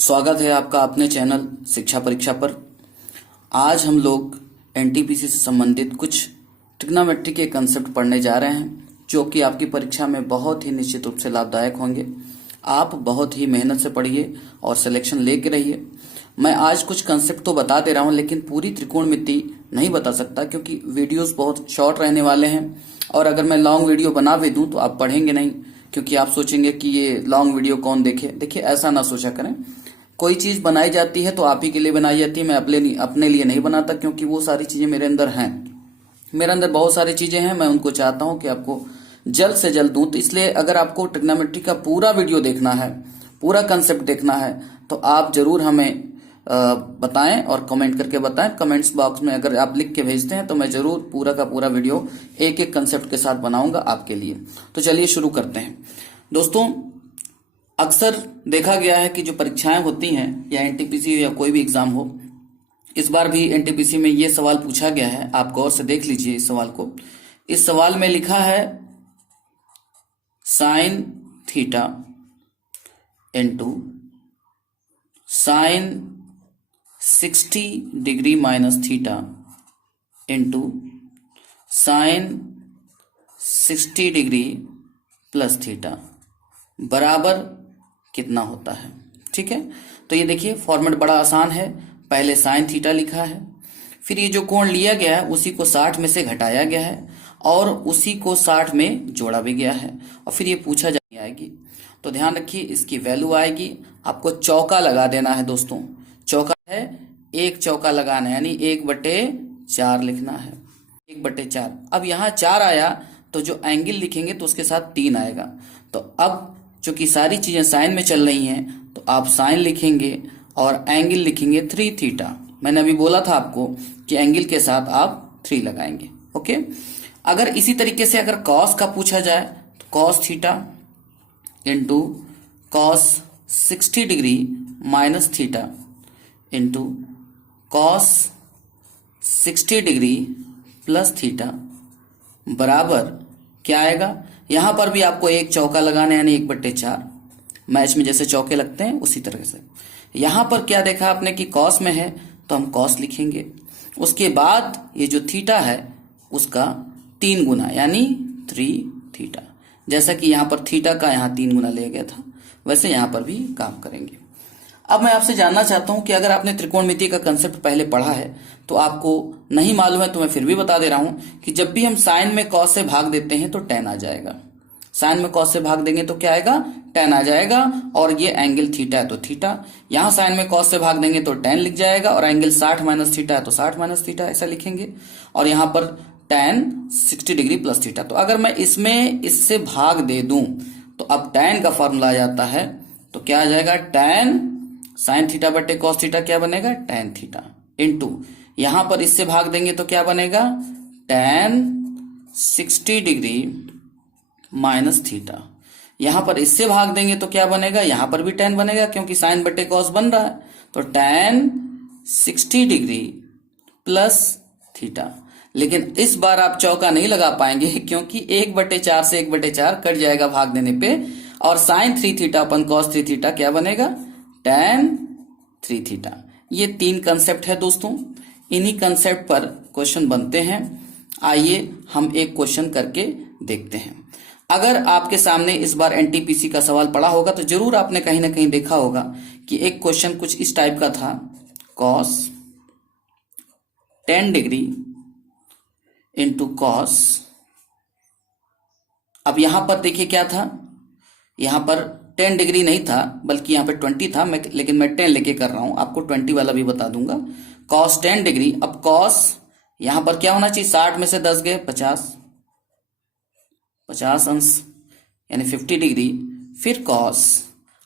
स्वागत है आपका अपने चैनल शिक्षा परीक्षा पर। आज हम लोग एनटीपीसी से संबंधित कुछ ट्रिग्नोमेट्री के कंसेप्ट पढ़ने जा रहे हैं, जो कि आपकी परीक्षा में बहुत ही निश्चित रूप से लाभदायक होंगे। आप बहुत ही मेहनत से पढ़िए और सिलेक्शन लेके रहिए। मैं आज कुछ कंसेप्ट तो बता दे रहा हूं, लेकिन पूरी त्रिकोणमिति नहीं बता सकता, क्योंकि वीडियोस बहुत शॉर्ट रहने वाले हैं। और अगर मैं लॉन्ग वीडियो बना भी दूं तो आप पढ़ेंगे नहीं, क्योंकि आप सोचेंगे कि ये लॉन्ग वीडियो कौन देखे। देखिए, ऐसा ना सोचा करें। कोई चीज बनाई जाती है तो आप ही के लिए बनाई जाती है, मैं अपने लिए नहीं बनाता, क्योंकि वो सारी चीजें मेरे अंदर हैं। मेरे अंदर बहुत सारी चीजें हैं, मैं उनको चाहता हूं कि आपको जल्द से जल्द दूं। तो इसलिए अगर आपको ट्रिग्नोमेट्री का पूरा वीडियो देखना है, पूरा कंसेप्ट देखना है, तो आप जरूर हमें बताएं और कमेंट करके बताएं। कमेंट्स बॉक्स में अगर आप लिख के भेजते हैं तो मैं जरूर पूरा का पूरा वीडियो एक एक कंसेप्ट के साथ बनाऊंगा आपके लिए। तो चलिए शुरू करते हैं दोस्तों। अक्सर देखा गया है कि जो परीक्षाएं होती हैं, या एनटीपीसी या कोई भी एग्जाम हो, इस बार भी एनटीपीसी में ये सवाल पूछा गया है। आप गौर से देख लीजिए इस सवाल को। इस सवाल में लिखा है sine theta into sine 60 degree minus theta into sine 60 degree plus theta बराबर कितना होता है। ठीक है, तो ये देखिए फॉर्मेट बड़ा आसान है। पहले साइन थीटा लिखा है, फिर ये जो कोण लिया गया है उसी को 60 में से घटाया गया है और उसी को 60 में जोड़ा भी गया है, और फिर ये पूछा जाएगी। तो ध्यान रखिए, इसकी वैल्यू आएगी। आपको चौका लगा देना है दोस्तों। चौका है, एक चौका लगाना है, यानी 1/4 लिखना है। 1/4। अब यहाँ 4 आया तो जो एंगल लिखेंगे तो उसके साथ 3 आएगा। तो अब चूंकि सारी चीजें साइन में चल रही हैं, तो आप साइन लिखेंगे और एंगल लिखेंगे 3 थीटा। मैंने अभी बोला था आपको कि एंगल के साथ आप 3 लगाएंगे। ओके, अगर इसी तरीके से अगर कॉस का पूछा जाए तो cos theta into cos 60 degree minus theta into cos 60 degree plus theta बराबर क्या आएगा। यहां पर भी आपको एक चौका लगाना है, यानी 1/4। मैच में जैसे चौके लगते हैं उसी तरह से यहां पर क्या देखा आपने कि कॉस में है, तो हम कॉस लिखेंगे। उसके बाद ये जो थीटा है उसका 3 गुना, यानी 3 थीटा। जैसा कि यहां पर थीटा का यहां 3 गुना लिया गया था, वैसे यहां पर भी काम करेंगे। अब मैं आपसे जानना चाहता हूं कि अगर आपने त्रिकोणमिति का कंसेप्ट पहले पढ़ा है तो आपको नहीं मालूम है, तो मैं फिर भी बता दे रहा हूं कि जब भी हम साइन में कॉस से भाग देते हैं तो tan आ जाएगा। साइन में कॉस से भाग देंगे तो क्या आएगा, tan आ जाएगा। और ये एंगल थीटा है तो थीटा, यहां साइन में कॉस से भाग देंगे तो tan लिख जाएगा, और एंगल 60 माइनस थीटा है तो 60 माइनस थीटा ऐसा लिखेंगे। और यहां पर tan 60 डिग्री प्लस थीटा। तो अगर मैं इसमें इससे भाग दे दूं तो अब tan का फॉर्मूला आ जाता है, तो क्या आ जाएगा, tan साइन थीटा बटे कॉस थीटा क्या बनेगा, tan थीटा इंटू यहां पर इससे भाग देंगे तो क्या बनेगा, tan 60 डिग्री माइनस थीटा। यहां पर इससे भाग देंगे तो क्या बनेगा, यहां पर भी tan बनेगा, क्योंकि साइन बटे कॉस बन रहा है। तो tan 60 डिग्री प्लस थीटा। लेकिन इस बार आप चौका नहीं लगा पाएंगे, क्योंकि 1/4 से 1/4 कट जाएगा भाग देने पे, और साइन 3 थीटा अपन कॉस 3 थीटा क्या बनेगा, tan 3 थीटा। ये 3 कंसेप्ट है दोस्तों। इन्हीं कंसेप्ट पर क्वेश्चन बनते हैं। आइए हम एक क्वेश्चन करके देखते हैं। अगर आपके सामने इस बार एनटीपीसी का सवाल पड़ा होगा तो जरूर आपने कहीं ना कहीं देखा होगा कि एक क्वेश्चन कुछ इस टाइप का था, कॉस 10 डिग्री इंटू कॉस। अब यहां पर देखिए क्या था, यहां पर 10 डिग्री नहीं था, बल्कि यहां पे 20 था, लेकिन मैं 10 लेके कर रहा हूं, आपको 20 वाला भी बता दूंगा। कॉस 10 डिग्री, अब कॉस यहां पर क्या होना चाहिए, 60 में से 10 गए 50 अंश, यानी 50 डिग्री। फिर कॉस,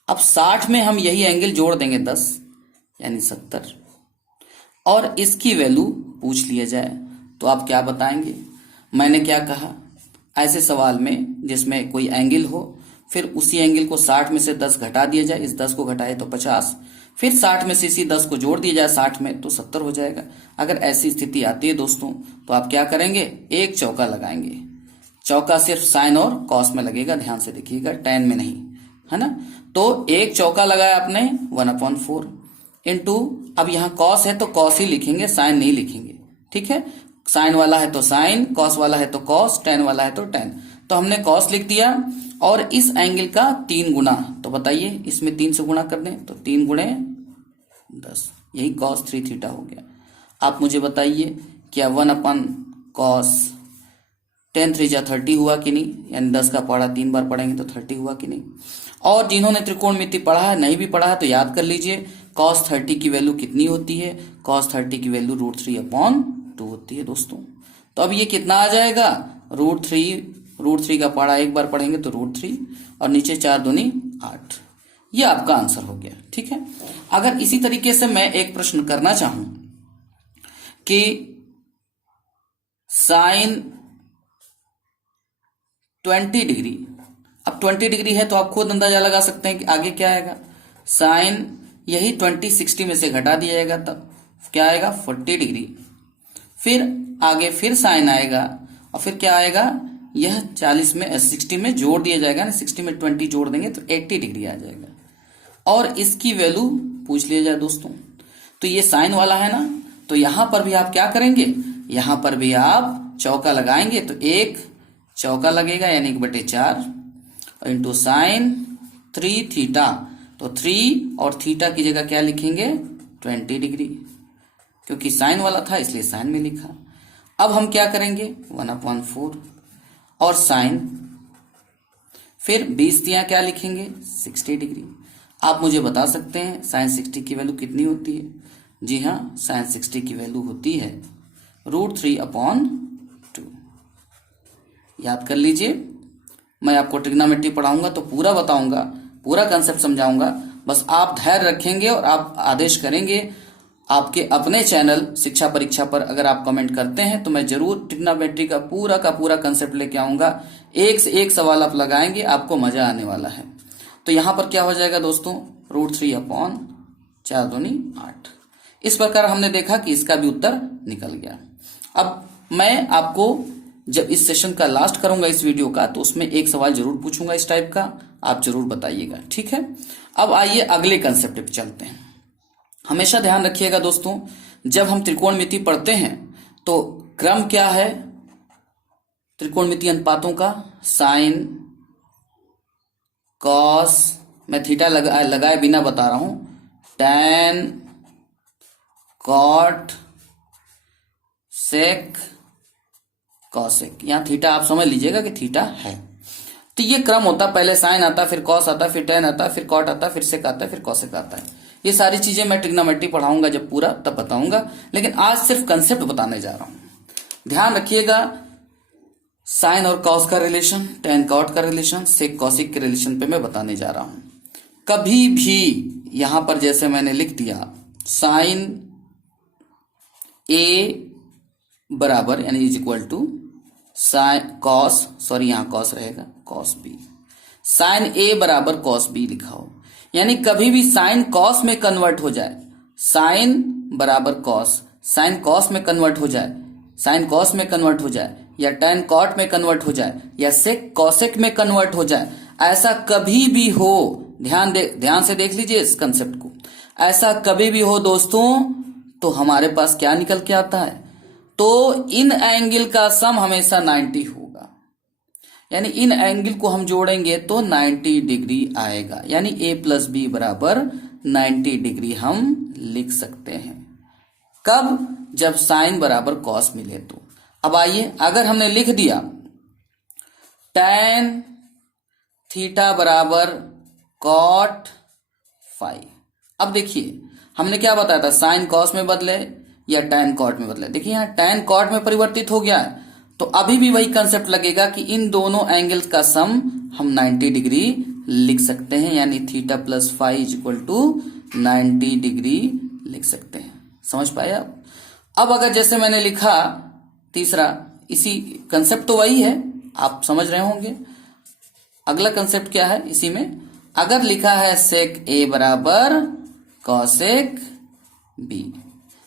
अब 60 में हम यही एंगल जोड़ देंगे 10, यानी 70, और इसकी वैल्यू पूछ लिया जाए तो आप क्या बताएंगे। मैंने क्या कहा, ऐसे सवाल में जिसमें कोई एंगल हो, फिर उसी एंगल को 60 में से 10 घटा दिया जाए, इस 10 को घटाए तो 50, फिर 60 में से इसी 10 को जोड़ दिया जाए 60 में, तो 70 हो जाएगा। अगर ऐसी स्थिति आती है दोस्तों तो आप क्या करेंगे, एक चौका लगाएंगे। चौका सिर्फ साइन और कॉस में लगेगा, ध्यान से देखिएगा, tan में नहीं। है ना। तो एक चौका लगाया आपने 1/4 इंटू, अब यहाँ कॉस है तो कॉस ही लिखेंगे, साइन नहीं लिखेंगे, ठीक है। साइन वाला है तो साइन, कॉस वाला है तो कॉस, टेन वाला है तो टेन। तो हमने कॉस लिख दिया और इस एंगल का 3 गुना, तो बताइए इसमें 3 से गुणा कर दें तो 3 गुणे 10, यही cos 3 थीटा हो गया। आप मुझे बताइए क्या 1/cos 10 3 जा 30 हुआ कि नहीं, यानी 10 का पढ़ा 3 बार पढ़ेंगे तो 30 हुआ कि नहीं। और जिन्होंने त्रिकोणमिति पढ़ा है, नहीं भी पढ़ा है तो याद कर लीजिए cos 30 की वैल्यू कितनी होती है, cos 30 की वैल्यू √3/2 होती है दोस्तों। तो अब ये कितना आ जाएगा, √3 का पढ़ा एक बार पढ़ेंगे तो √3 और नीचे 4 दूनी 8, ये आपका आंसर हो गया, ठीक है। अगर इसी तरीके से मैं एक प्रश्न करना चाहूं कि साइन 20 डिग्री, अब 20 डिग्री है तो आप खुद अंदाजा लगा सकते हैं कि आगे क्या आएगा। साइन यही 20 60 में से घटा दिया जाएगा तब क्या आएगा 40 डिग्री, फिर आगे फिर साइन आएगा और फिर क्या आएगा, यह 40 में 60 में जोड़ दिया जाएगा ना, 60 में 20 जोड़ देंगे तो 80 डिग्री आ जाएगा। और इसकी वैल्यू पूछ लिया जाए दोस्तों, तो ये साइन वाला है ना, तो यहां पर भी आप क्या करेंगे, यहां पर भी आप चौका लगाएंगे तो एक चौका लगेगा यानी 1/4 इंटू साइन 3 थीटा, तो 3 और थीटा की जगह क्या लिखेंगे 20 डिग्री, क्योंकि साइन वाला था इसलिए साइन में लिखा। अब हम क्या करेंगे 1/4 और साइन, फिर 20 दिया क्या लिखेंगे 60 डिग्री। आप मुझे बता सकते हैं साइन 60 की वैल्यू कितनी होती है। जी हाँ, साइन 60 की वैल्यू होती है √3/2। याद कर लीजिए, मैं आपको ट्रिग्नोमेट्री पढ़ाऊंगा तो पूरा बताऊंगा, पूरा कंसेप्ट समझाऊंगा, बस आप धैर्य रखेंगे और आप आदेश करेंगे। आपके अपने चैनल शिक्षा परीक्षा पर अगर आप कमेंट करते हैं तो मैं जरूर ट्रिग्नोमेट्री का पूरा कंसेप्ट लेके आऊंगा, एक से एक सवाल आप लगाएंगे, आपको मजा आने वाला है। तो यहां पर क्या हो जाएगा दोस्तों, √3/4 दूनी 8। इस प्रकार हमने देखा कि इसका भी उत्तर निकल गया। अब मैं आपको जब इस सेशन का लास्ट करूंगा इस वीडियो का, तो उसमें एक सवाल जरूर पूछूंगा इस टाइप का, आप जरूर बताइएगा, ठीक है। अब आइए अगले कंसेप्ट पे चलते हैं। हमेशा ध्यान रखिएगा दोस्तों, जब हम त्रिकोणमिति पढ़ते हैं तो क्रम क्या है त्रिकोणमिति अनुपातों का, साइन कॉस, मैं थीटा लगाए बिना बता रहा हूं, टैन कॉट सेक कॉसेक, यहां थीटा आप समझ लीजिएगा कि थीटा है। तो ये क्रम होता, पहले साइन आता, फिर कॉस आता, फिर टैन आता, फिर कॉट आता, फिर सेक आता, फिर कॉसेक आता है। ये सारी चीजें मैं ट्रिग्नोमेट्री पढ़ाऊंगा जब पूरा, तब बताऊंगा, लेकिन आज सिर्फ कंसेप्ट बताने जा रहा हूं। ध्यान रखिएगा, साइन और कॉस का रिलेशन, टैन कॉट का रिलेशन, सेक कॉसेक के रिलेशन पे मैं बताने जा रहा हूं। कभी भी यहां पर जैसे मैंने लिख दिया साइन ए बराबर यानी is equal to sine cos, sorry यहां कॉस रहेगा, कॉस बी, साइन ए बराबर कॉस बी लिखा हो, यानी कभी भी साइन कॉस में कन्वर्ट हो जाए, साइन बराबर कॉस, साइन कॉस में कन्वर्ट हो जाए, साइन कॉस में कन्वर्ट हो जाए, या टैन कॉट में कन्वर्ट हो जाए, या सेक कॉसेक में कन्वर्ट हो जाए, ऐसा कभी भी हो, ध्यान से देख लीजिए इस कंसेप्ट को, ऐसा कभी भी हो दोस्तों, तो हमारे पास क्या निकल के आता है, तो इन एंगल का सम हमेशा 90 होगा, यानी इन एंगल को हम जोड़ेंगे तो 90 डिग्री आएगा, यानी a + b बराबर 90 डिग्री हम लिख सकते हैं। कब, जब साइन बराबर कॉस मिले तो। अब आइए, अगर हमने लिख दिया tan थीटा बराबर cot फाई, अब देखिए हमने क्या बताया था, साइन कॉस में बदले या टैन कॉट में बदले। देखिए यहाँ टैन कॉट में परिवर्तित हो गया है, तो अभी भी वही कंसेप्ट लगेगा कि इन दोनों एंगल्स का सम हम 90 डिग्री लिख सकते हैं, यानी theta + phi is equal to 90 degree लिख सकते हैं। समझ पाए आप। अब अगर जैसे मैंने लिखा तीसरा, इसी कंसेप्ट तो वही है, आप समझ रहे होंगे। अगला कंसेप्ट क्या है इसी में, अगर लिखा है सेक ए बराबर कॉसेक बी,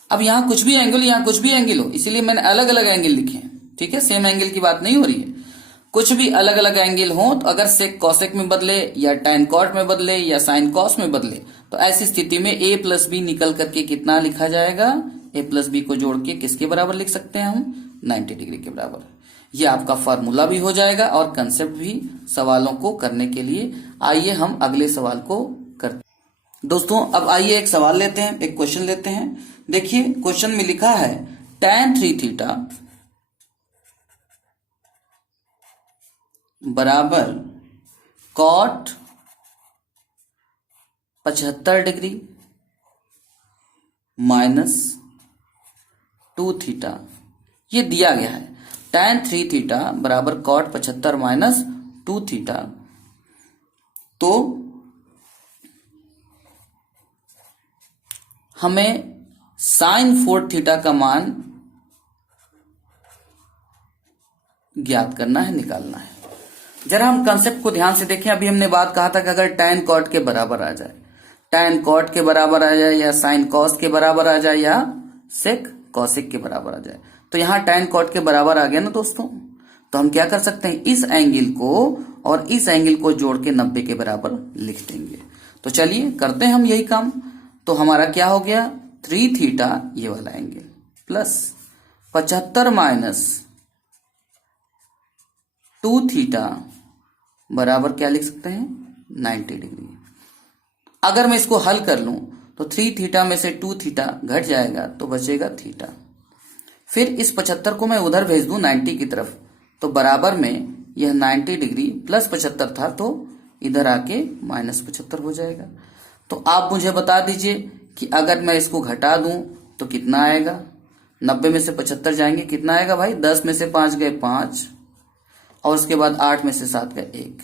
अब यहां कुछ भी एंगल, यहां कुछ भी एंगल हो, इसीलिए मैंने अलग अलग एंगल लिखे हैं, ठीक है, सेम एंगल की बात नहीं हो रही है। कुछ भी अलग अलग एंगल हो तो अगर सेक कॉसेक में बदले या टैन कॉट में बदले या साइन कॉस में बदले तो ऐसी स्थिति में a प्लस बी निकल करके कितना लिखा जाएगा, a प्लस बी को जोड़ के किसके बराबर लिख सकते हैं हम, 90 डिग्री के बराबर। ये आपका फॉर्मूला भी हो जाएगा और कंसेप्ट भी सवालों को करने के लिए। आइए हम अगले सवाल को करते हैं। दोस्तों अब आइए एक सवाल लेते हैं, एक क्वेश्चन लेते हैं। देखिए क्वेश्चन में लिखा है tan 3 थीटा बराबर कॉट 75 डिग्री माइनस 2 थीटा, ये दिया गया है। tan 3 थीटा बराबर कॉट 75 माइनस 2 थीटा। तो हमें साइन 4 थीटा का मान ज्ञात करना है, निकालना है। जरा हम कंसेप्ट को ध्यान से देखें। अभी हमने बात कहा था कि अगर tan कॉट के बराबर आ जाए, tan कॉट के बराबर आ जाए या साइन कॉस के बराबर आ जाए या सेक कॉसिक के बराबर आ जाए, तो यहां tan कॉट के बराबर आ गया ना दोस्तों, तो हम क्या कर सकते हैं, इस एंगल को और इस एंगल को जोड़ के 90 के बराबर लिख देंगे। तो चलिए करते हैं हम यही काम। तो हमारा क्या हो गया, 3 थीटा ये वाला एंगल प्लस 75 माइनस 2 थीटा बराबर क्या लिख सकते हैं, 90 डिग्री। अगर मैं इसको हल कर लूं तो 3 थीटा में से 2 थीटा घट जाएगा तो बचेगा थीटा। फिर इस 75 को मैं उधर भेज दूं 90 की तरफ, तो बराबर में यह 90 डिग्री प्लस 75 था तो इधर आके माइनस 75 हो जाएगा। तो आप मुझे बता दीजिए कि अगर मैं इसको घटा दूं तो कितना आएगा, 90 में से 75 जाएंगे कितना आएगा भाई, 10 में से 5 गए 5 और उसके बाद 8 में से 7 गए 1।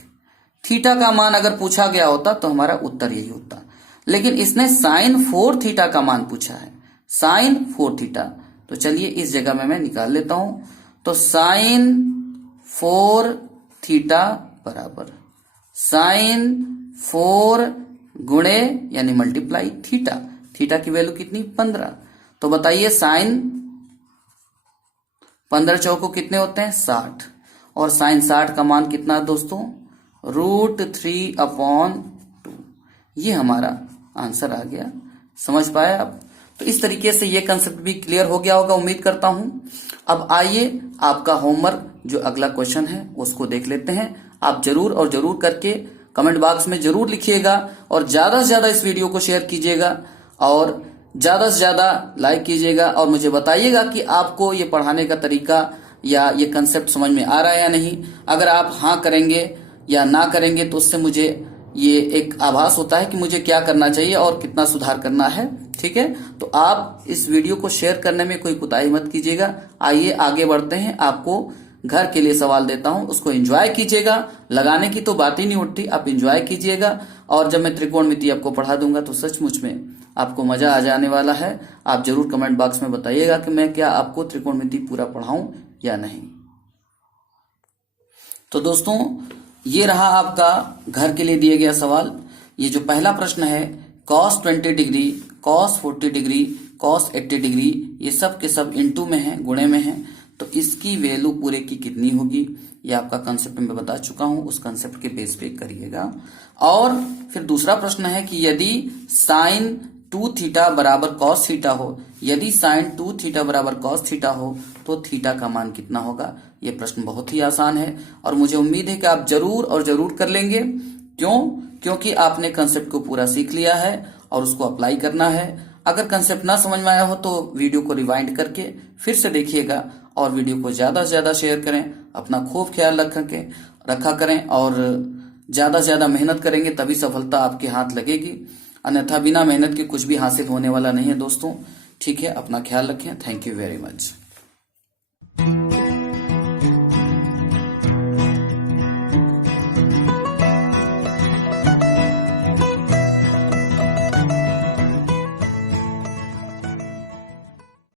थीटा का मान अगर पूछा गया होता तो हमारा उत्तर यही होता, लेकिन इसने साइन 4 थीटा का मान पूछा है, साइन 4 थीटा। तो चलिए इस जगह में मैं निकाल लेता हूं। तो साइन 4 थीटा बराबर साइन 4 गुणे यानी मल्टीप्लाई थीटा, थीटा की वैल्यू कितनी 15। तो बताइए साइन 15 चौको कितने होते हैं 60, और साइन 60 का मान कितना है दोस्तों, √3/2। ये हमारा आंसर आ गया। समझ पाए आप? तो इस तरीके से ये कंसेप्ट भी क्लियर हो गया होगा, उम्मीद करता हूं। अब आइए आपका होमवर्क जो अगला क्वेश्चन है उसको देख लेते हैं। आप जरूर और जरूर करके कमेंट बॉक्स में जरूर लिखिएगा और ज्यादा से ज्यादा इस वीडियो को शेयर कीजिएगा और ज्यादा से ज्यादा लाइक कीजिएगा और मुझे बताइएगा कि आपको ये पढ़ाने का तरीका या ये कंसेप्ट समझ में आ रहा है या नहीं। अगर आप हाँ करेंगे या ना करेंगे तो उससे मुझे ये एक आभास होता है कि मुझे क्या करना चाहिए और कितना सुधार करना है। ठीक है, तो आप इस वीडियो को शेयर करने में कोई कोताही मत कीजिएगा। आइए आगे बढ़ते हैं। आपको घर के लिए सवाल देता हूं, उसको एंजॉय कीजिएगा। लगाने की तो बात ही नहीं उठती, आप एंजॉय कीजिएगा। और जब मैं त्रिकोणमिति आपको पढ़ा दूंगा तो सचमुच में आपको मजा आ जाने वाला है। आप जरूर कमेंट बॉक्स में बताइएगा कि मैं क्या आपको त्रिकोणमिति पूरा पढ़ाऊं या नहीं। तो दोस्तों ये रहा आपका घर के लिए दिए गया सवाल। ये जो पहला प्रश्न है, cos 20 degree, cos 40 degree, cos 80 degree, ये सब के सब इनटू में है, गुणे में है। तो इसकी वैल्यू पूरे की कितनी होगी, ये आपका कंसेप्ट में बता चुका हूं, उस कंसेप्ट के बेस पे करिएगा। और फिर दूसरा प्रश्न है कि यदि साइन 2 थीटा बराबर cos थीटा हो, यदि साइन 2 थीटा बराबर cos थीटा हो तो थीटा का मान कितना होगा। ये प्रश्न बहुत ही आसान है और मुझे उम्मीद है कि आप जरूर और जरूर कर लेंगे। क्योंकि आपने कंसेप्ट को पूरा सीख लिया है और उसको अप्लाई करना है। अगर कंसेप्ट ना समझ में आया हो तो वीडियो को रिवाइंड करके फिर से देखिएगा और वीडियो को ज्यादा से ज्यादा शेयर करें। अपना खूब ख्याल रखा करें और ज्यादा से ज्यादा मेहनत करेंगे तभी सफलता आपके हाथ लगेगी, अन्यथा बिना मेहनत के कुछ भी हासिल होने वाला नहीं है दोस्तों। ठीक है, अपना ख्याल रखें। Thank you very much.